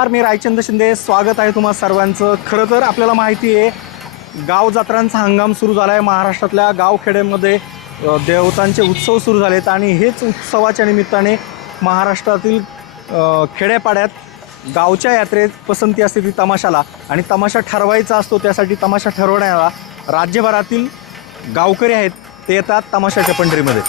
नमस्कार मी रायचंद शिंदे. स्वागत आहे तुम्हा सर्वांचं. खरं तर आपल्याला माहिती आहे गाव जत्रांचा हंगाम सुरू झाला आहे महाराष्ट्रातल्या गावखेड्यांमध्ये देवतांचे उत्सव सुरू झालेत आणि हेच उत्सवाच्या निमित्ताने महाराष्ट्रातील खेड्यापाड्यात गावच्या यात्रेत पसंती असते ती तमाशाला. आणि तमाशा ठरवायचा असतो त्यासाठी तमाशा ठरवण्याला राज्यभरातील गावकरी आहेत ते येतात तमाशाच्या पंढरीमध्ये.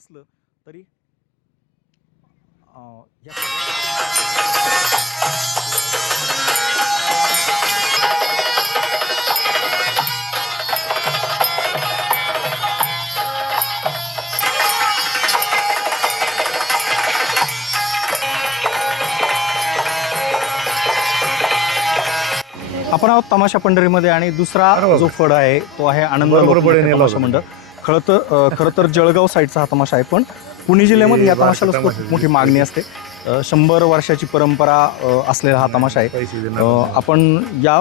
असलं तरी आपण आहोत तमाशा पंढरीमध्ये आणि दुसरा. जो फड आहे तो आहे आनंद. मंडळ खरं तर खरं तर जळगाव साईडचा हा तमाशा आहे. पण पुणे जिल्ह्यामध्ये या तमाशाला खूप मोठी. मागणी असते. शंभर वर्षाची परंपरा असलेला हा तमाशा आहे. नाही. आपण या.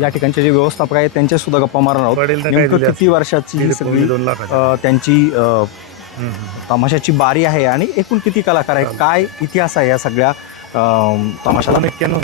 या ठिकाणचे जे व्यवस्थापक आहेत त्यांच्या सुद्धा गप्पा मारणार आहोत. नेमकं किती वर्षाची सगळी त्यांची. तमाशाची बारी आहे आणि एकूण किती कलाकार आहेत? काय इतिहास आहे या सगळ्या तमाशाला? मला एक्क्याण्णव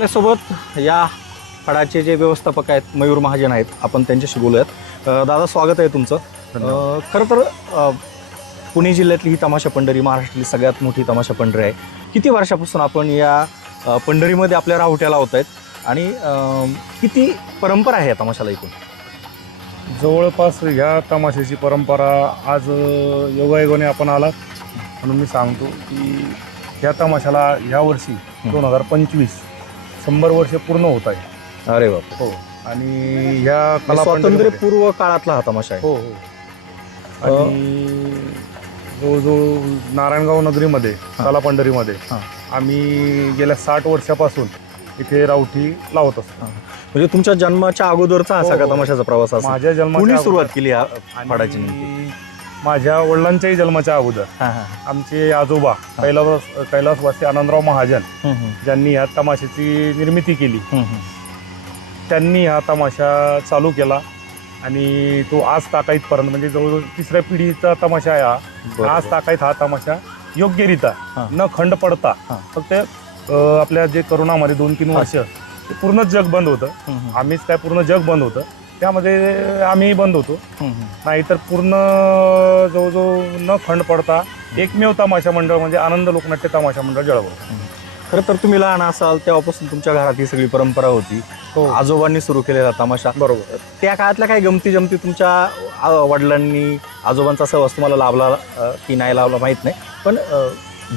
आपल्यासोबत या फडाचे जे व्यवस्थापक आहेत मयूर महाजन आहेत आपण त्यांच्याशी बोलूयात. अ, दादा स्वागत आहे तुमचं. अ, खरं तर अ, पुणे जिल्ह्यातली ही तमाशा पंढरी महाराष्ट्रातली सगळ्यात मोठी तमाशा पंढरी आहे. किती वर्षापासून आपण या अ, पंढरीमध्ये आपल्या राहुट्या लावत आहेत आणि अ, किती परंपरा आहे या तमाशाला एकूण? जवळपास ह्या तमाशाची परंपरा आज अं, योगायोगाने आपण आलात. म्हणून मी सांगतो की ह्या तमाशाला ह्या वर्षी दोन हजार पंचवीस शंभर वर्ष पूर्ण होत आहे. अरे बाप हो. आणि ह्या कला स्वातंत्र्य पंढरीमध्ये- पूर्व काळातला हा तमाशा आहे हो हो. आणि जवळजवळ नारायणगाव नगरीमध्ये हा. कला पंढरीमध्ये हा. आम्ही गेल्या साठ वर्षापासून इथे रावठी लावत असतो. म्हणजे तुमच्या जन्माच्या अगोदरचा हा हो, सगळा हो. तमाशाचा प्रवास असेल. माझ्या जन्माच्या कुणी अगोदर- सुरुवात केली या आणि फडाची नेमकी? माझ्या वडिलांच्याही जन्माच्या अगोदर. आमचे आजोबा कैलास कैलासवासी आनंदराव महाजन ज्यांनी ह्या तमाशाची निर्मिती केली. त्यांनी हा तमाशा चालू केला आणि तो आज ताकाईतपर्यंत म्हणजे जवळजवळ तिसऱ्या पिढीचा तमाशा आहे हा. आज ताकाईत हा तमाशा योग्यरित्या. न खंड पडता. फक्त आपल्या जे करोनामध्ये दोन तीन. वर्ष ते पूर्ण जग बंद होतं आम्हीच काय पूर्ण जग बंद होतं त्यामध्ये आम्ही बंद होतो. नाहीतर पूर्ण जवळजवळ न खंड पडता एकमेव तमाशा मंडळ म्हणजे आनंद लोकनाट्य तमाशा मंडळ जळगाव. खरं तर तुम्ही लहान असाल तेव्हापासून तुमच्या घरात ही सगळी परंपरा होती. हो. आजोबांनी सुरू केलेला तमाशा. बरोबर. त्या काळातल्या काही गमती जमती तुमच्या वडिलांनी आजोबांचा सहवास तुम्हाला लाभला की नाही लाभला माहीत नाही. पण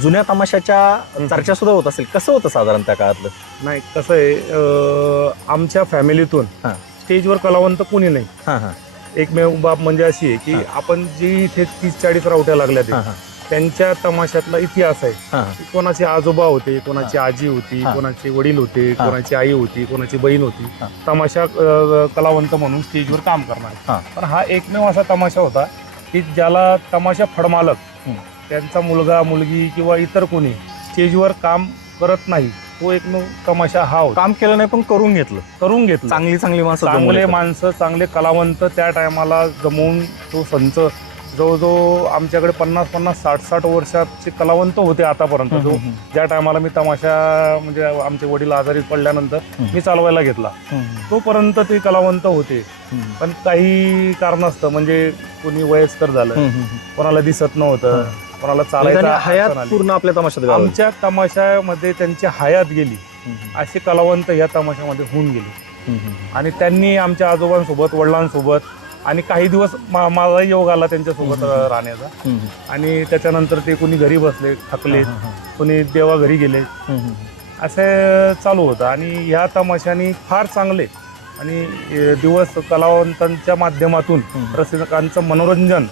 जुन्या तमाशाच्या चर्चा सुद्धा होत असेल. कसं होतं साधारण त्या काळातलं? नाही कसं आहे आमच्या फॅमिलीतून हा. स्टेजवर कलावंत कोणी नाही हां हां एकमेव बाब म्हणजे अशी आहे की. आपण जी इथे तीस चाळीस रावट्या लागल्या हां हां त्यांच्या तमाशातला इतिहास आहे हां कोणाचे आजोबा होते कोणाची आजी होती हा. कोणाचे वडील होते हा. कोणाची आई होती कोणाची बहीण होती हा. तमाशा अ, कलावंत म्हणून स्टेजवर काम हा. करणार पण हा एकमेव असा तमाशा होता की ज्याला तमाशा फडमालक. त्यांचा मुलगा मुलगी किंवा इतर कोणी स्टेजवर काम करत नाही तो एकमेव तमाशा हा होता काम केलं नाही पण करून घेतलं करून घेतला चांगली चांगली माणसं जमवली चांगले तर. माणसं चांगले कलावंत त्या टायमाला जमवून तो संच जवळजवळ आमच्याकडे पन्नास पन्नास साठ साठ वर्षाचे कलावंत होते आतापर्यंत हम्म, जो हम्म. ज्या टायमाला मी तमाशा म्हणजे आमचे वडील आजारी पडल्यानंतर हम्म. मी चालवायला घेतला हम्म, तोपर्यंत ते कलावंत होते हम्म, पण काही कारणास्तव म्हणजे कोणी वयस्कर झालं हम्म, हम्म. कोणाला दिसत नव्हतं. कोणाला म्हणजे चालायचं अडचण हयात आली. पूर्ण आपल्या तमाशात. आमच्या तमाशामध्ये त्यांची हयात गेली हम्म, असे कलावंत या तमाशामध्ये होऊन गेले हम्म, हम्म. आणि त्यांनी आमच्या आजोबांसोबत वडिलांसोबत आणि काही दिवस मा- माझा योग आला त्यांच्यासोबत. अ, राहण्याचा हम्म, आणि त्याच्यानंतर ते कोणी घरी बसले थकले हां, हां, कोणी देवा घरी गेले. हम्म, असे चालू होतं आणि ह्या तमाशानी फार चांगले आणि अ, दिवस कलावंतांच्या माध्यमातून हम्म. रसिकांचं मनोरंजन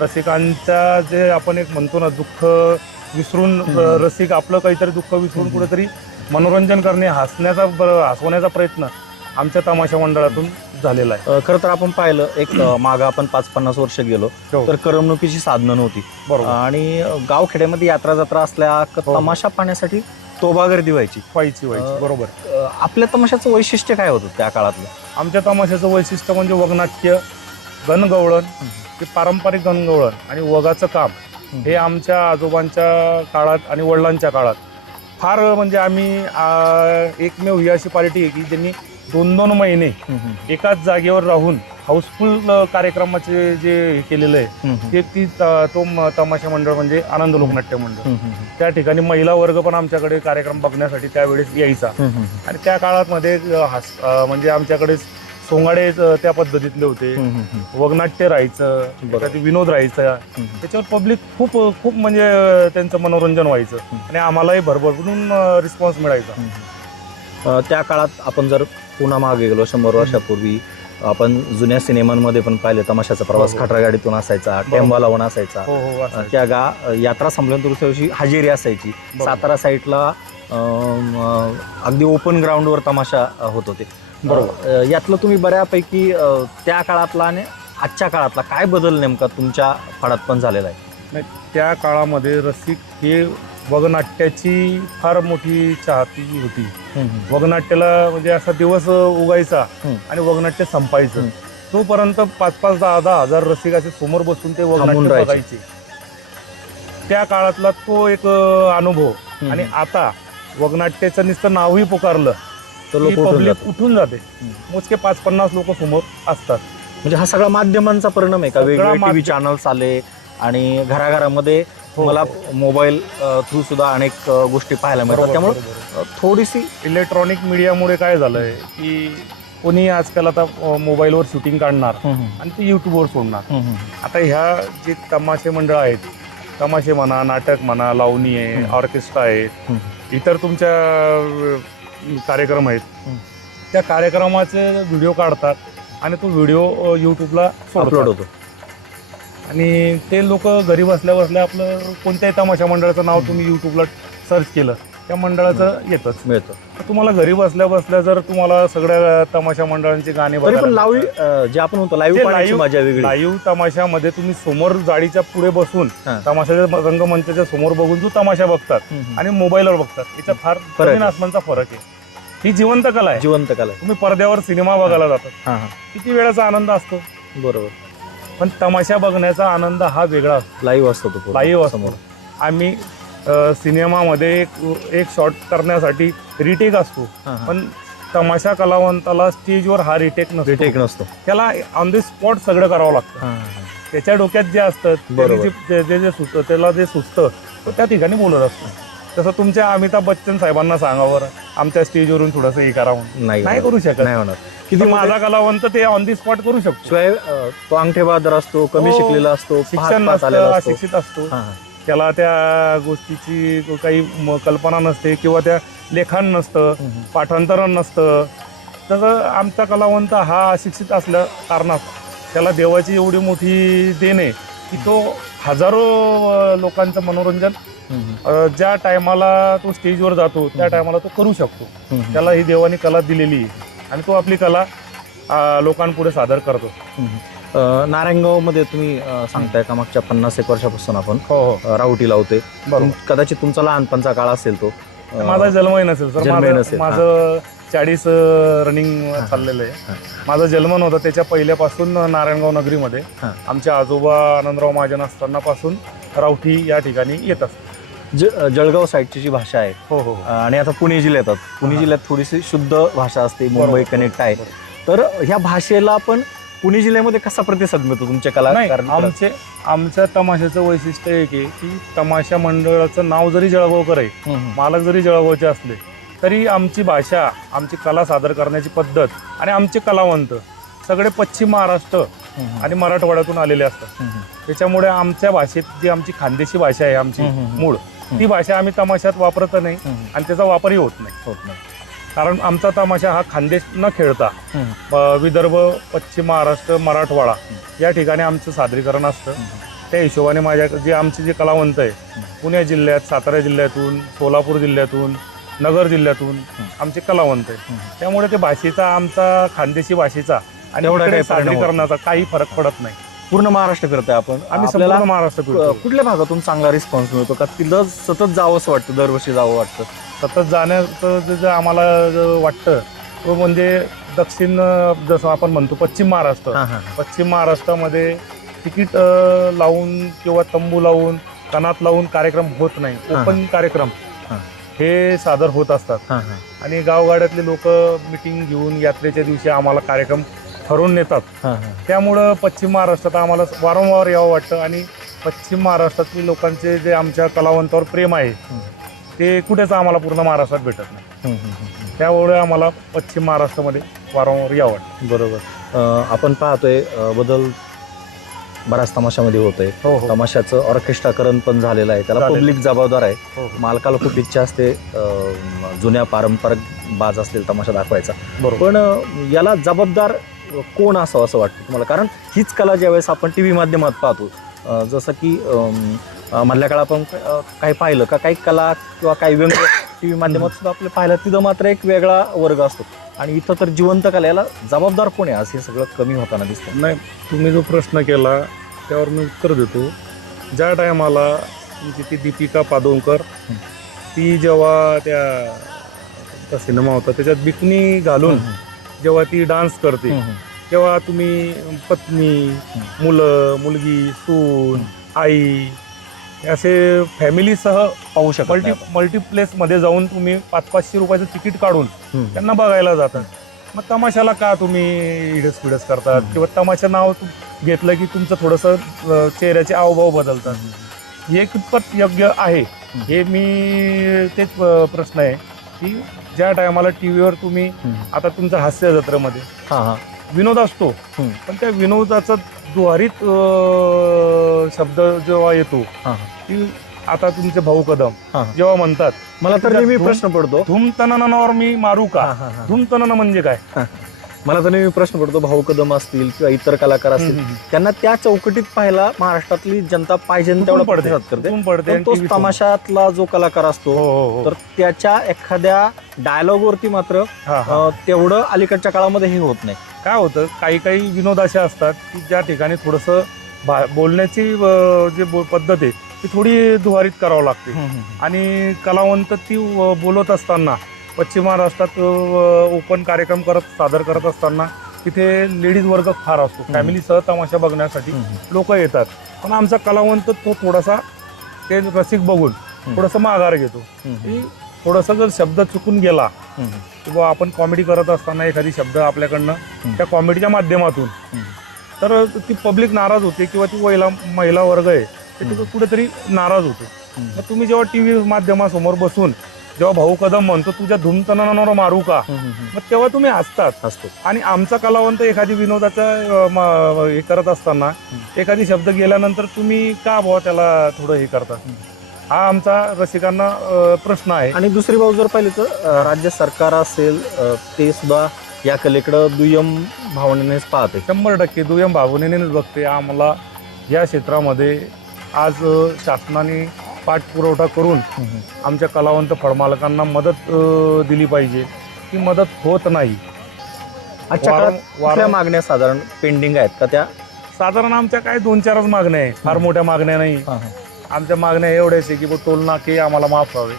रसिकांच्या जे आपण एक म्हणतो ना दुःख विसरून रसिक आपलं काहीतरी दुःख विसरून. कुठेतरी मनोरंजन करणे हसण्याचा हसवण्याचा प्रयत्न आमच्या तमाशा मंडळातून झालेला आहे. खरं तर आपण पाहिलं एक मागं आपण पाच पन्नास वर्ष गेलो हो. तर करमणुकीची साधनं नव्हती. बरोबर. आणि गाव खेड्यामध्ये यात्रा जत्रा असल्या हो. तमाशा पाहण्यासाठी तोबा गर्दी व्हायची व्हायची. व्हायची बरोबर. आपल्या तमाशाचं वैशिष्ट्य काय होतं त्या काळातलं? आमच्या तमाशाचं वैशिष्ट्य म्हणजे वगनाट्य गणगवळण हे पारंपरिक गणगवळण आणि वगाचं काम हे आमच्या आजोबांच्या काळात आणि वडिलांच्या काळात फार म्हणजे आम्ही एकमेव ही अशी पार्टी आहे की ज्यांनी दोन दोन महिने एकाच जागेवर राहून हाऊसफुल कार्यक्रमाचे जे हे केलेलं आहे ते ती त- तमाशा मंडळ म्हणजे आनंद लोकनाट्य मंडळ. त्या ठिकाणी महिला वर्ग पण आमच्याकडे कार्यक्रम बघण्यासाठी त्यावेळेस यायचा. आणि त्या हास अ, म्हणजे आमच्याकडे सोंगाडे त्या पद्धतीतले होते. वगनाट्य राहायचं विनोद राहायचा. त्याच्यावर पब्लिक खूप खूप म्हणजे त्यांचं मनोरंजन व्हायचं. आणि आम्हालाही भरभरून रिस्पॉन्स मिळायचा. त्या काळात आपण जर पुन्हा मागे गेलो शंभर वर्षापूर्वी आपण जुन्या सिनेमांमध्ये पण पाहिले तमाशाचा प्रवास हो, हो. खटरा गाडीतून असायचा. टेंबा लावून असायचा. हो त्या गा यात्रा संपल्यानंतर दुसऱ्या दिवशी हजेरी असायची. सातारा साईडला अगदी ओपन ग्राउंडवर तमाशा होत होते. बरोबर. अ, यातलं तुम्ही बऱ्यापैकी अ, त्या काळातला आणि आजच्या काळातला काय बदल नेमका तुमच्या फळात पण झालेला आहे नाही, त्या काळामध्ये रसिक हे वगनाट्याची फार मोठी चाहती होती वगनाट्याला म्हणजे असा दिवस उगायचा. आणि वगनाट्य संपायचं. तोपर्यंत पाच पाच दहा दहा हजार रसिक असे समोर बसून ते थांबून वगनाट्य राहायचे. बघायचे त्या काळातला तो एक अ, अनुभव. आणि आता वगनाट्याचं नुसतं नावही पुकारलं तर लोक उठून पब्लिक जातात. उठून जाते. मोजके पाच पन्नास लोक समोर असतात म्हणजे हा सगळा माध्यमांचा परिणाम आहे का सगळा वेगवेगळे टीव्ही चॅनल्स आले आणि घराघरामध्ये हो, मला हो. मोबाईल थ्रू सुद्धा अनेक अ, गोष्टी पाहायला मिळतात बरोबर, त्यामुळे बरोबर. अ, थोडीशी इलेक्ट्रॉनिक मीडियामुळे काय झालंय की कोणी आजकाल आता अ, मोबाईलवर शूटिंग काढणार आणि ते युट्यूबवर सोडणार आता ह्या जे तमाशे मंडळ आहेत तमाशे म्हणा नाटक म्हणा लावणी आहे हम्म. ऑर्केस्ट्रा आहे हम्म. इतर तुमच्या कार्यक्रम आहेत. त्या कार्यक्रमाचे व्हिडिओ काढतात आणि तो व्हिडिओ यूट्यूबला अपलोड होतो आणि ते लोक घरी बसल्या बसल्या आपलं कोणत्याही तमाशा मंडळाचं नाव तुम्ही यूट्यूबला सर्च केलं त्या मंडळाचं येतच. मिळतं. तर तुम्हाला घरी बसल्या बसल्या जर तुम्हाला सगळ्या तमाशा मंडळांची गाणी तरी पण बघायला लाईव्ह मिळतात. जे आपण म्हणतो लाईव्ह पाहण्याची live- मजा वेगळी. लाईव्ह तमाशामध्ये तुम्ही समोर जाळीच्या पुढे बसून हा. तमाशाच्या रंगमंचाच्या समोर बघून जो तमाशा बघतात हम्म. आणि मोबाईलवर बघतात याच्यात फार फरक जमीन आहे. आसमानचा फरक आहे. ही जिवंत कला आहे. जिवंत कला आहे. तुम्ही पडद्यावर सिनेमा बघायला जातात. हा हा. किती वेळाचा आनंद असतो. बरोबर. पण तमाशा बघण्याचा आनंद हा वेगळा असतो. लाईव्ह असतो तो पूर्ण लाईव्ह असतो. समोर. आम्ही अ, सिनेमामध्ये एक एक शॉट करण्यासाठी रिटेक असतो. पण तमाशा कलावंताला स्टेजवर हा रिटेक नसतो. रिटेक नसतो. त्याला ऑन द स्पॉट सगळं करावं लागतं. त्याच्या डोक्यात जे असतं बरोबर. जे- जे सुचतं त्याला जे सुचतं तो त्या ठिकाणी बोलत असतं. तसं तुमच्या अमिताभ बच्चन साहेबांना सांगावर आमच्या स्टेजवरून थोडंसं हे करावं नाही करू शकत. नाही होणार. किती माझा कलावंत ते ऑन दी स्पॉट करू शकतो. तो अंगठेबहादर असतो कमी हो. शिकलेला असतो शिक्षण नसतं असतो त्याला त्या गोष्टीची काही म- कल्पना नसते किंवा त्या लेखन नसतं हम्म. पाठांतरण नसतं. तसं आमचा कलावंत हा अशिक्षित असल्या कारणात त्याला देवाची एवढी मोठी देणे की तो हजारो अ, लोकांचं मनोरंजन अ, ज्या टायमाला तो स्टेजवर जातो त्या टायमाला तो करू शकतो. त्याला ही देवाने कला दिलेली आहे. आणि तो आपली कला अ, लोकांपुढे सादर करतो. मध्ये तुम्ही अ, सांगताय का मागच्या पन्नास एक वर्षापासून आपण हो हो अ, राहुटी लावते बरोबर कदाचित तुमचा लहानपणचा काळ असेल तो अ, माझा जन्मही नसेल सर जन्मही माझं नसेल, माझं चाळीस रनिंग हा, हा. चाललेलं हा. आहे माझा जन्म नव्हता त्याच्या पहिल्यापासून नारायणगाव नगरीमध्ये हा. आमचे आजोबा आनंदराव महाजन असताना पासून रावठी या ठिकाणी येत असतात ज- जळगाव साईडची जी भाषा आहे हो हो अ, आणि आता पुणे जिल्ह्यात आहोत. पुणे हा. जिल्ह्यात थोडीशी शुद्ध भाषा असते मुंबई बरोबर. कनेक्ट आहे तर ह्या भाषेला आपण पुणे जिल्ह्यामध्ये कसा प्रतिसाद मिळतो तुमच्या नाही कलाकार आमचे आमच्या तमाशाचं वैशिष्ट्य एक आहे की तमाशा मंडळाचं नाव जरी जळगावकर आहे मालक जरी जळगावचे असले तरी आमची भाषा आमची कला सादर करण्याची पद्धत आणि आमचे कलावंत सगळे पश्चिम महाराष्ट्र आणि मराठवाड्यातून आलेले असतात. त्याच्यामुळे आमच्या भाषेत जी आमची खानदेशी भाषा आहे आमची. मूळ ती भाषा आम्ही तमाशात वापरत नाही आणि त्याचा वापरही होत नाही. होत नाही. कारण आमचा तमाशा हा खानदेश न खेळता अ, विदर्भ पश्चिम महाराष्ट्र मराठवाडा या ठिकाणी आमचं सादरीकरण असतं. त्या हिशोबाने माझ्या जे आमचे जे कलावंत आहे पुणे जिल्ह्यात सातारा जिल्ह्यातून सोलापूर जिल्ह्यातून नगर जिल्ह्यातून आमचे कलावंत आहे त्यामुळे ते भाषेचा आमचा खानदेशी भाषेचा आणि तेवढा इकडे काही परिणाम होत सादरीकरणाचा काही फरक पडत नाही. पूर्ण महाराष्ट्र फिरतोय आपण. आम्ही संपूर्ण महाराष्ट्र फिरतो कुठल्या भागातून चांगला रिस्पॉन्स मिळतो? का तिथं सतत जावं असं वाटतं दरवर्षी जावं वाटतं? सतत जाण्याचं जे- जे आम्हाला वाटतं तो म्हणजे दक्षिण जसं आपण म्हणतो पश्चिम महाराष्ट्र पश्चिम महाराष्ट्रामध्ये तिकीट अं, लावून किंवा तंबू लावून कणात लावून कार्यक्रम होत नाही हा. ओपन कार्यक्रम हा. हे सादर होत असतात. आणि गावगाड्यातले लोक मिटिंग घेऊन यात्रेच्या दिवशी आम्हाला कार्यक्रम ठरवून नेतात. त्यामुळं पश्चिम महाराष्ट्रात आम्हाला वारंवार यावं वाटतं आणि पश्चिम महाराष्ट्रातले लोकांचे जे आमच्या कलावंतावर प्रेम आहे. ते कुठेच आम्हाला पूर्ण महाराष्ट्रात भेटत नाही. त्यामुळे आम्हाला पश्चिम महाराष्ट्रामध्ये वारंवार यावं वाटतं. बरोबर. अ, आपण पाहतोय अ, बदल बऱ्याच तमाशामध्ये होत आहे हो हो. तमाशाचं ऑर्केस्ट्राकरण पण झालेलं आहे. त्याला झालेलं. पब्लिक जबाबदार आहे. हो मालकाला खूप इच्छा असते अ, जुन्या पारंपरिक बाज असलेला तमाशा दाखवायचा. बरोबर. पण अ, याला जबाबदार कोण असावं असं वाटतं तुम्हाला? कारण हीच कला ज्यावेळेस आपण टी व्ही माध्यमात पाहतो अ, जसं की अ, मधल्या काळात आपण काही पाहिलं का? काही कला किंवा काही व्यंग टी व्ही माध्यमात सुद्धा आपल्याला पाहिलं तिथं मात्र एक वेगळा वर्ग असतो. आणि इथं तर जिवंत कला याला जबाबदार कोण आहे? असं हे सगळं कमी होताना दिसतं नाही तुम्ही जो प्रश्न केला त्यावर मी उत्तर देतो. ज्या टायमाला तुमची ती दीपिका पादोनकर ती जेव्हा त्या सिनेमा होता त्याच्यात बिकनी घालून जेव्हा ती डान्स करते तेव्हा तुम्ही पत्नी मुलं मुलगी सून आई असे फॅमिलीसह पाहू शकत मल्टी नाही आपण. मल्टीप्लेसमध्ये जाऊन तुम्ही पाच पाचशे रुपयाचं तिकीट काढून हम्म. त्यांना बघायला जातात मग तमाशाला का तुम्ही इडस पिडस करतात. किंवा तमाशा नाव तु- घेतलं की तुमचं थोडंसं अं, चेहऱ्याचे हावभाव बदलतात हे कितपत योग्य आहे हे मी तेच अं, प्रश्न आहे की ज्या टायमाला टी व्हीवर तुम्ही हम्म. आता तुमचं हास्य जत्रेमध्ये हा हा विनोद असतो हम्म. पण त्या विनोदाचा द्वारित शब्द जेव्हा येतो हा. की आता तुमचे भाऊ कदम जेव्हा म्हणतात मला तर नेहमी प्रश्न पडतो. धूम तननावर मी मारू का? हा, हा, हा. धूम तनन म्हणजे काय? मला तर नेहमी प्रश्न पडतो भाऊ कदम असतील किंवा इतर कलाकार असतील त्यांना त्या चौकटीत पाहायला महाराष्ट्रातली जनता पाहिजे तेवढा प्रतिसाद करते. पडते तोच. तमाशातला जो कलाकार असतो हो हो हो. तर त्याच्या एखाद्या डायलॉग वरती मात्र तेवढं अलीकडच्या काळामध्ये हे होत नाही. काय होतं काही काही विनोद असे असतात की ज्या ठिकाणी थोडंसं भा- बोलण्याची जी बो- पद्धत आहे ती थोडी दुवारीत करावं लागते. आणि कलावंत ती बोलत असताना पश्चिम महाराष्ट्रात ओपन कार्यक्रम करत सादर करत असताना तिथे लेडीज वर्ग फार असतो. फॅमिलीसह तमाशा बघण्यासाठी लोक येतात. पण आमचा कलावंत तो थोडासा ते रसिक बघून थोडंसं माघार घेतो. की थोडंसं जर शब्द चुकून गेला किंवा आपण कॉमेडी करत असताना एखादी शब्द आपल्याकडनं. त्या कॉमेडीच्या माध्यमातून. तर ती पब्लिक नाराज होते किंवा ती महिला महिला वर्ग आहे ते. कुठेतरी नाराज होतो. मग तुम्ही जेव्हा टी व्ही माध्यमासमोर बसून जेव्हा भाऊ कदम म्हणतो तुझ्या धुमतनावर मारू का? मग तेव्हा तुम्ही हसतात. असतो आणि आमचा कलावंत एखादी विनोदाचा हे करत असताना एखादी शब्द गेल्यानंतर तुम्ही का बुवा त्याला थोडं हे करता? हा आमचा रसिकांना अं, प्रश्न आहे. आणि दुसरी बाजू जर पाहिली तर अं, राज्य सरकार असेल अं, ते सुद्धा या कलेकडं दुय्यम भावनेनेच पाहते. शंभर टक्के दुय्यम भावनेनेच बघते आम्हाला या क्षेत्रामध्ये. आज अ, शासनाने पाठपुरवठा करून आमच्या कलावंत फळमालकांना मदत अ, दिली पाहिजे. ती मदत होत नाही. आजच्या वारं- काळात कुठल्या वारं- मागण्या साधारण पेंडिंग आहेत का त्या? साधारण आमच्या काय दोन चारच मागण्या आहे फार मोठ्या मागण्या नाही. आमच्या मागण्या एवढ्याच आहे की बुवा टोल नाके आम्हाला माफ व्हावे.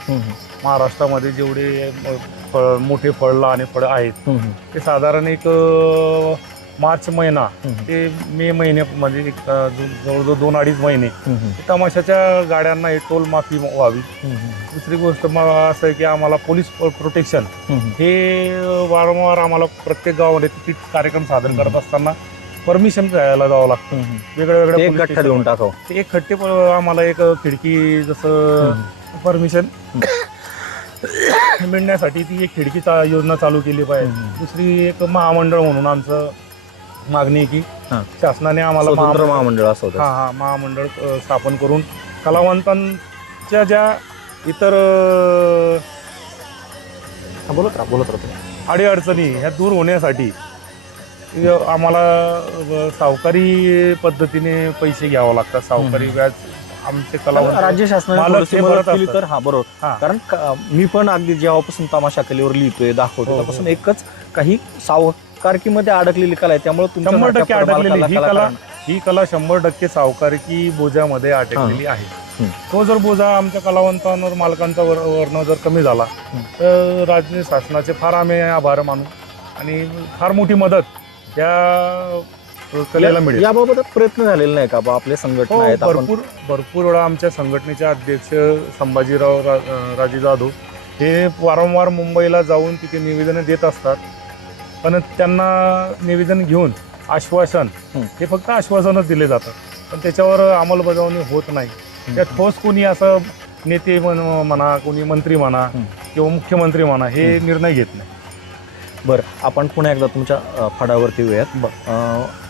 महाराष्ट्रामध्ये जेवढे अ, फळ मोठे फळ लहाने फळं आहेत ते साधारण एक अ, मार्च महिना ते मे महिन्यामध्ये एक अ, दो- जवळजवळ दोन अडीच महिने तमाशाच्या गाड्यांना हे टोल माफी व्हावी. दुसरी गोष्ट मग असं आहे की आम्हाला पोलीस प्रोटेक्शन हे वारंवार आम्हाला प्रत्येक गावामध्ये तिकीट कार्यक्रम सादर करत असताना परमिशन घ्यायला जावं लागतं. वेगळ्या वेगळ्या एक गठ्ठा देऊन टाकावं. ते एक खट्टे प- आम्हाला एक खिडकी जसं परमिशन मिळण्यासाठी ती एक खिडकी चा- योजना चालू केली पाहिजे. दुसरी एक महामंडळ म्हणून आमचं मागणी आहे की हा. शासनाने आम्हाला स्वतंत्र महामंडळ महामंडळ असं होतं. हा हा महामंडळ अ, स्थापन करून कलावंतांच्या ज्या इतर अ, हा, बोलत राहा बोलत राहा अडीअडचणी ह्या दूर होण्यासाठी आम्हाला अ, सावकारी पद्धतीने पैसे घ्यावं लागतात सावकारी. व्याज आमचे कलावंत राज्य शासनाने केली. तर हा बरोबर. कारण मी पण अगदी जेव्हापासून तमाशा कलेवर लिहितोय दाखवतो हो, हो. त्यापासून एकच काही सावकारकीमध्ये अडकलेली कला आहे त्यामुळे शंभर टक्के अडकलेली ही कला ही कला शंभर टक्के सावकारकी बोजामध्ये अटकलेली आहे. तो जर बोजा आमच्या कलावंतांवर मालकांचा वर वर्ण जर कमी झाला. तर राज्य शासनाचे फार आम्ही आभार मानू आणि फार मोठी मदत या कलेला या- मिळेल. याबाबत प्रयत्न झालेला नाही का? बा आपले संघटना हो आहेत आपण. भरपूर भरपूर वेळा आमच्या संघटनेचे अध्यक्ष संभाजीराव रा राजे जाधव हे वारंवार मुंबईला जाऊन तिथे निवेदनं देत असतात. पण त्यांना निवेदन घेऊन आश्वासन हं. हे फक्त आश्वासनच दिले जातात. पण त्याच्यावर अंमलबजावणी होत नाही. त्यात ठोस कोणी असं नेते म्हण- म्हणा कोणी मंत्री म्हणा हं. किंवा मुख्यमंत्री म्हणा हे. निर्णय घेत नाही. बरं आपण पुन्हा एकदा तुमच्या फडावरती येऊयात.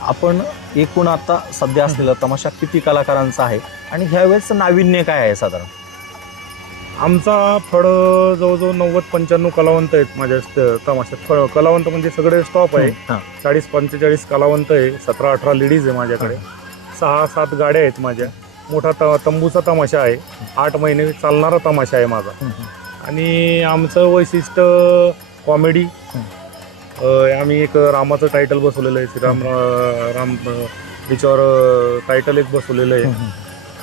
आपण एकूण आता सध्या असलेला तमाशा किती कलाकारांचा आहे? आणि ह्यावेळेस नाविन्य काय आहे साधारण? आमचा फळ जवळजवळ नव्वद पंच्याण्णव कलावंत आहेत माझ्या तमाशात. फळ कलावंत म्हणजे सगळे स्टॉप आहे. चाळीस पंचेचाळीस कलावंत आहे. सतरा अठरा लेडीज आहे माझ्याकडे. सहा सात गाड्या आहेत माझ्या. मोठा त तंबूचा तमाशा आहे. आठ महिने चालणारा तमाशा आहे माझा. आणि आमचं वैशिष्ट्य कॉमेडी आम्ही एक रामाचं टायटल बसवलेलं आहे श्रीराम राम अं, त्याच्यावर टायटल एक बसवलेलं आहे.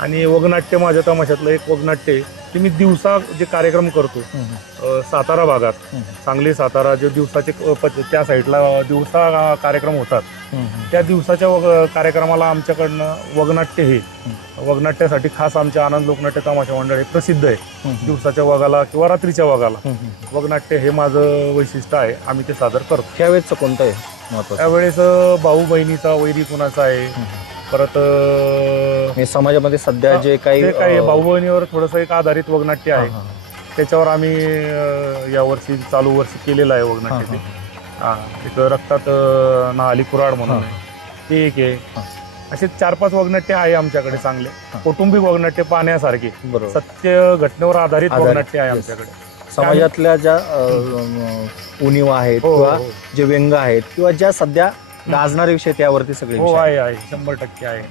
आणि वगनाट्य माझ्या तमाशातलं एक वगनाट्य आहे. ते मी दिवसा जे कार्यक्रम करतो अ, सातारा भागात सांगली सातारा जे दिवसाचे प- त्या साईडला दिवसा कार्यक्रम होतात. त्या दिवसाच्या वग कार्यक्रमाला आमच्याकडनं वगनाट्य हे वगनाट्यासाठी खास आमच्या आनंद लोकनाट्य तमाशा मंडळ हे प्रसिद्ध आहे. दिवसाच्या वगाला किंवा रात्रीच्या वगाला. वगनाट्य हे माझं वैशिष्ट्य आहे. आम्ही ते सादर करतो. ह्यावेळेसचं कोणतं आहे महत्वाचं? त्यावेळेस अ, भाऊ बहिणीचा वैरी कुणाचा आहे? परत अ, हे समाजामध्ये सध्या जे काही काही अ, भाऊ बहिणीवर थोडंसं एक आधारित वगनाट्य आहे हा, हा, त्याच्यावर आम्ही अ, यावर्षी चालू वर्षी केलेलं आहे हा, वगनाट्य ते हा, हा एक रक्तात अ, नाहली कुराड म्हणून हा. आहे. ते एक आहे हा. असे चार पाच वगनाट्य आहे आमच्याकडे चांगले हा. कौटुंबिक वगनाट्य पाहण्यासारखे बरोबर सत्य घटनेवर आधारित आधारित, वगनाट्य आहे yes. आमच्याकडे समाजातल्या ज्या अ, अ, उणीवा आहेत हो किंवा हो. जे व्यंग आहेत किंवा ज्या सध्या गाजणारे विषय त्यावरती सगळे हो विषय. आहेत. आहे आहे. शंभर टक्के आहे.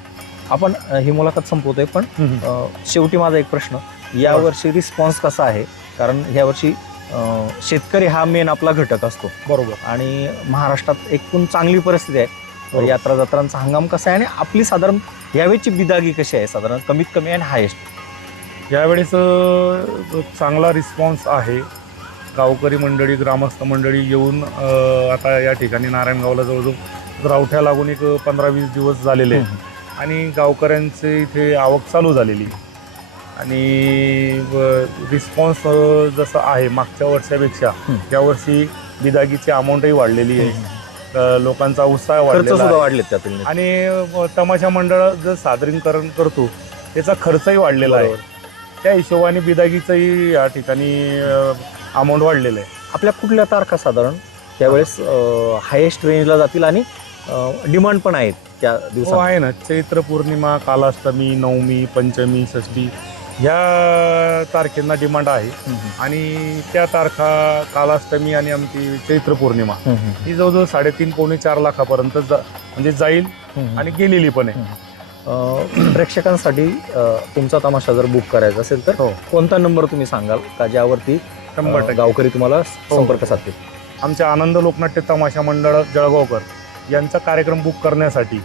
आपण अ, ही मुलाखत संपवतोय पण अ, शेवटी माझा एक प्रश्न. यावर्षी रिस्पॉन्स कसा आहे? कारण यावर्षी अ, शेतकरी हा मेन आपला घटक असतो. बरोबर. आणि महाराष्ट्रात एकूण चांगली परिस्थिती आहे. बरोबर. यात्रा जत्रांचा हंगाम कसा आहे? आणि आपली साधारण यावेळीची बिदागी कशी आहे? साधारण कमीत कमी आणि हायेस्ट यावेळेस अ, चांगला रिस्पॉन्स आहे. गावकरी मंडळी ग्रामस्थ मंडळी येऊन अ, आता या ठिकाणी नारायणगावला जवळजवळ रावठ्या लागून एक पंधरा वीस दिवस झालेले आहेत आणि गावकऱ्यांचे इथे आवक चालू झालेली. आहे. आणि रिस्पॉन्स जसं आहे मागच्या वर्षापेक्षा. यावर्षी बिदागीची अमाऊंटही वाढलेली आहे. लोकांचा उत्साह वाढलेला वाढलेत त्यातून आणि तमाशा मंडळ जर सादरीकरण करतो त्याचा खर्चही वाढलेला आहे. त्या हिशोबाने बिदागीचंही या ठिकाणी अमाऊंट वाढलेलं आहे. आपल्या कुठल्या तारखा साधारण? त्यावेळेस हायेस्ट रेंजला जातील आणि डिमांड पण आहेत त्या हो दिवसात आहे ना. चैत्र पौर्णिमा कालाष्टमी नवमी पंचमी षष्टी ह्या तारखेंना डिमांड आहे. आणि त्या तारखा कालाष्टमी आणि आमची चैत्र पौर्णिमा ही जवळजवळ साडेतीन पावणे चार लाखापर्यंत जा म्हणजे जाईल आणि गेलेली पण आहे. अं, प्रेक्षकांसाठी अं, तुमचा तमाशा जर बुक करायचा असेल तर हो. कोणता नंबर तुम्ही सांगाल? का ज्यावरती शंभर टक्के. गावकरी तुम्हाला संपर्क साधतील? आमच्या आनंद लोकनाट्य तमाशा मंडळ जळगावकर. यांचा कार्यक्रम बुक करण्यासाठी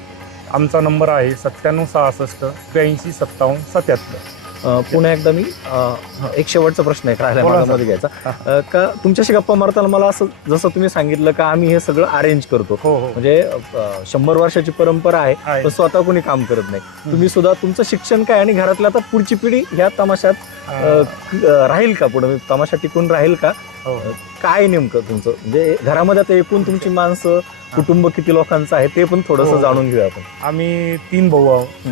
आमचा नंबर आहे सत्त्याण्णव सहासष्ट ब्याऐंशी सत्तावन्न सत्याहत्तर. अं, पुन्हा एकदा मी अं, एक शेवटचा प्रश्न एक राहिला बोला, माझ्यामध्ये घ्यायचा. अं, का तुमच्याशी गप्पा मारताना मला असं जसं तुम्ही सांगितलं का आम्ही हे सगळं अरेंज करतो. हो हो. म्हणजे अं, शंभर वर्षाची परंपरा आहे आहे. पण स्वतः कोणी काम करत नाही. तुम्ही सुद्धा तुमचं शिक्षण काय आणि घरातल्या आता पुढची पिढी ह्या तमाशात अं, क- अं, राहील का पुढे? तमाशा टिकून राहील का? हो, हो. काय नेमकं तुमचं? म्हणजे घरामध्ये आता एकूण तुमची माणसं कुटुंब किती लोकांचं आहे ते पण थोडंसं हो. जाणून घेऊया आपण. आम्ही तीन भाऊ आहोत.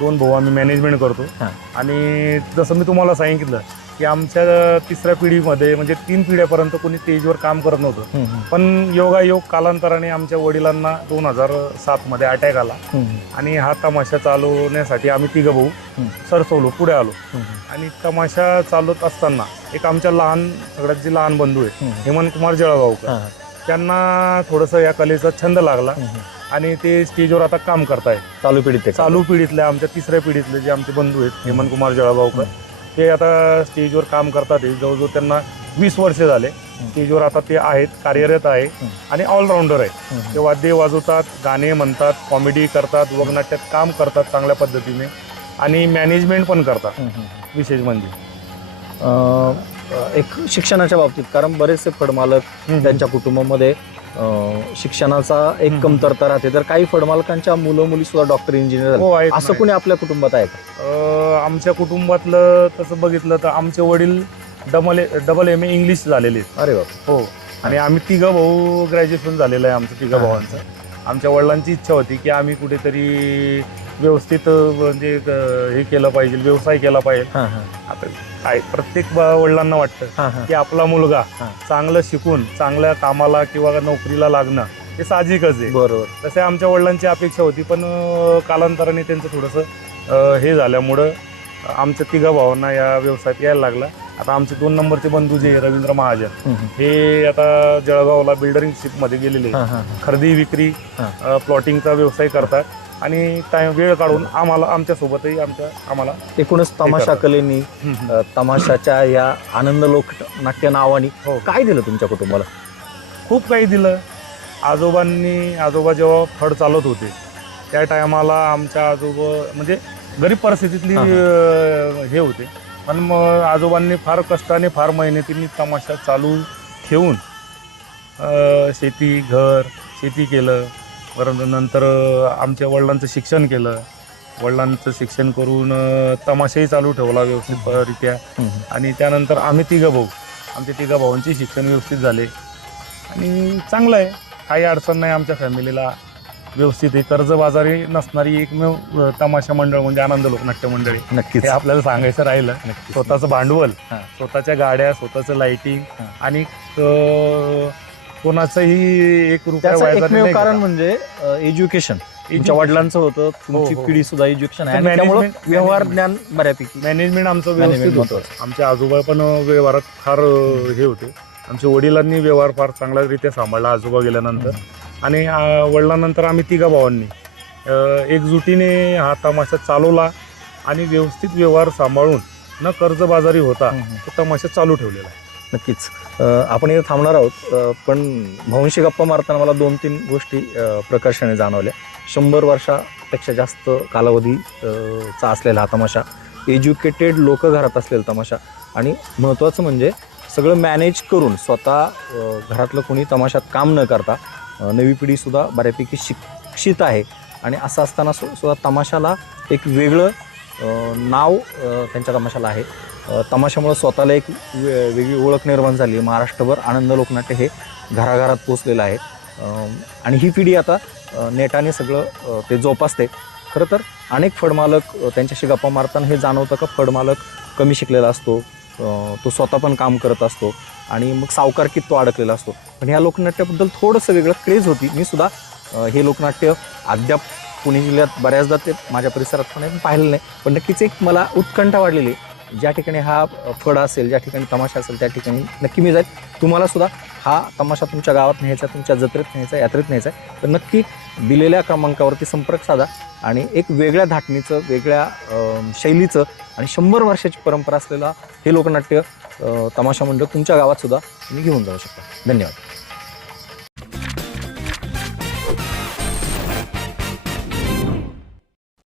दोन भाऊ आम्ही मॅनेजमेंट करतो. हा. आणि जसं मी तुम्हाला सांगितलं की आमच्या तिसऱ्या पिढीमध्ये म्हणजे तीन पिढ्यापर्यंत कोणी स्टेजवर काम करत नव्हतं. पण योगायोग कालांतराने आमच्या वडिलांना दोन हजार सातमध्ये अटॅक आला. आणि हा तमाशा चालवण्यासाठी आम्ही तिघं भाऊ. सरसवलो पुढे आलो. आणि तमाशा चालवत असताना एक आमच्या लहान सगळ्यात जे लहान बंधू आहे हेमंत कुमार जळगावकर त्यांना थोडंसं या कलेचा छंद लागला. आणि ते स्टेजवर आता काम करतायत. चालू पिढीत चालू पिढीतल्या आमच्या तिसऱ्या पिढीतले जे आमचे बंधू आहेत हेमंत कुमार जळगावकर ते आता स्टेजवर काम करतात हे. जवळजवळ त्यांना वीस वर्ष झाले. स्टेजवर आता ते आहेत कार्यरत आहे आणि ऑलराऊंडर आहे ते वाद्य वाजवतात गाणे म्हणतात कॉमेडी करतात वगनाट्यात काम करतात चांगल्या पद्धतीने आणि मॅनेजमेंट पण करतात. विशेष म्हणजे. अं, एक शिक्षणाच्या बाबतीत कारण बरेचसे फडमालक त्यांच्या कुटुंबामध्ये शिक्षणाचा एक. कमतरता राहते तर काही फडमालकांच्या मुलं मुली सुद्धा डॉक्टर इंजिनियर हो आहेत असं ना. कोणी आपल्या कुटुंबात आहे का अं, आमच्या कुटुंबातलं तसं बघितलं तर आमचे वडील double double M A English झालेले आहेत अरे बाप हो आणि आम्ही तिघं भाऊ ग्रॅज्युएशन झालेलं आहे आमचं तिघं हा. भावांचं आमच्या वडिलांची इच्छा होती की आम्ही कुठेतरी व्यवस्थित म्हणजे हे केलं पाहिजे व्यवसाय केला पाहिजे हां हां आता काय प्रत्येक वडिलांना वाटतं की आपला मुलगा. चांगलं शिकून चांगल्या कामाला किंवा नोकरीला लागणं हे साहजिकच आहे बरोबर तसे आमच्या वडिलांची अपेक्षा होती पण कालांतराने त्यांचं थोडंसं हे झाल्यामुळं आमच्या तिघा भावांना या व्यवसायात यायला लागला आता आमचे दोन नंबरचे बंधू जे रवींद्र महाजन. हे आता जळगावला बिल्डरिंगशिपमध्ये गेलेले आहेत. हां हां खरेदी विक्री. प्लॉटिंगचा व्यवसाय करतात आणि टाइम वेळ काढून आम्हाला आमच्यासोबतही आमच्या आम्हाला. एकूणच तमाशा. कलेनी अं, तमाशाच्या या आनंद लोक नाट्य नावानी हो. काय दिलं तुमच्या कुटुंबाला? खूप काही दिलं. आजोबांनी आजोबा जेव्हा फड चालत होते त्या टायमाला आमच्या आजोबा म्हणजे गरीब परिस्थितीतली हा, हा. अं, हे होते. पण मग आजोबांनी फार कष्टाने फार मेहनतीने तमाशा चालू ठेवून अं, शेती घर शेती केलं. परत नंतर आमच्या वडिलांचं शिक्षण केलं. वडिलांचं शिक्षण करून तमाशाही चालू ठेवला व्यवस्थितरित्या. आणि त्यानंतर आम्ही तिघं भाऊ आमच्या तिघा भावांचे शिक्षण व्यवस्थित झाले. आणि चांगलं आहे. काही अडचण नाही आमच्या फॅमिलीला. व्यवस्थित आहे. कर्जबाजारी नसणारी एकमेव तमाशा मंडळ म्हणजे आनंद लोकनाट्य मंडळ. आहे नक्कीच. हे आपल्याला सांगायचं राहिलं. स्वतःचं भांडवल. स्वतःच्या गाड्या स्वतःचं लाइटिंग हा. आणि कोणाचंही एक रुपया त्याचं व्याजाने एकमेव नाही कारण. म्हणजे एज्युकेशन तुमच्या Education. वडिलांचं होतं तुमची हो, हो. पिढी सुद्धा एज्युकेशन आहे तर आणि त्यामुळे management- व्यवहार. ज्ञान बऱ्यापैकी मॅनेजमेंट आमचं व्यवस्थित Management होतं आमचे आजोबा पण व्यवहारात फार अ, हे होते आमच्या वडिलांनी व्यवहार फार चांगल्यारीत्या सांभाळला आजोबा गेल्यानंतर आणि अ, वडिलांनंतर आम्ही तिघा भावांनी अ, एकजुटीने हा तमाशा चालवला आणि व्यवस्थित व्यवहार सांभाळून न कर्जबाजारी होता हम्म. तो तमाशा चालू ठेवलेला आहे नक्कीच. आपण इथे थांबणार आहोत. पण भवंशी गप्पा मारताना मला दोन तीन गोष्टी प्रकर्षाने जाणवल्या. शंभर वर्षापेक्षा जास्त कालावधी चा असलेला हा तमाशा. एज्युकेटेड लोक घरात असलेला तमाशा. आणि महत्त्वाचं म्हणजे सगळं मॅनेज करून स्वतः घरातलं कोणी तमाशात काम न करता नवी पिढीसुद्धा बऱ्यापैकी शिक्षित आहे. आणि असं असताना सुद्धा तमाशाला एक वेगळं नाव त्यांच्या तमाशाला आहे. तमाशामुळे स्वतःला एक वेगळी ओळख निर्माण झाली. आहे महाराष्ट्रभर आनंद लोकनाट्य हे घराघरात पोचलेलं आहे. आणि ही पिढी आता नेटाने सगळं ते जोपासते. खरं तर अनेक फडमालक त्यांच्याशी गप्पा मारताना हे जाणवतं का फडमालक कमी शिकलेला असतो तो स्वतः पण काम करत असतो आणि मग सावकारकीत तो अडकलेला असतो. पण ह्या लोकनाट्याबद्दल थोडंसं वेगळं क्रेज होती. मी सुद्धा हे लोकनाट्य अद्याप पुणे जिल्ह्यात बऱ्याचदा ते माझ्या परिसरात पण आहे, पाहिलं नाही. पण नक्कीच एक मला उत्कंठा वाढलेली आहे. ज्या ठिकाणी हा फड असेल ज्या ठिकाणी तमाशा असेल त्या ठिकाणी नक्की मी जाईल. तुम्हाला सुद्धा हा तमाशा तुमच्या गावात न्यायचा तुमच्या जत्रेत न्यायचा यात्रेत न्यायचा आहे. तर नक्की दिलेल्या क्रमांकावरती संपर्क साधा आणि एक वेगळ्या धाटणीचं वेगळ्या शैलीचं आणि शंभर वर्षाची परंपरा असलेला हे लोकनाट्य तमाशा मंडळ तुमच्या गावातसुद्धा तुम्ही घेऊन जाऊ शकता. धन्यवाद.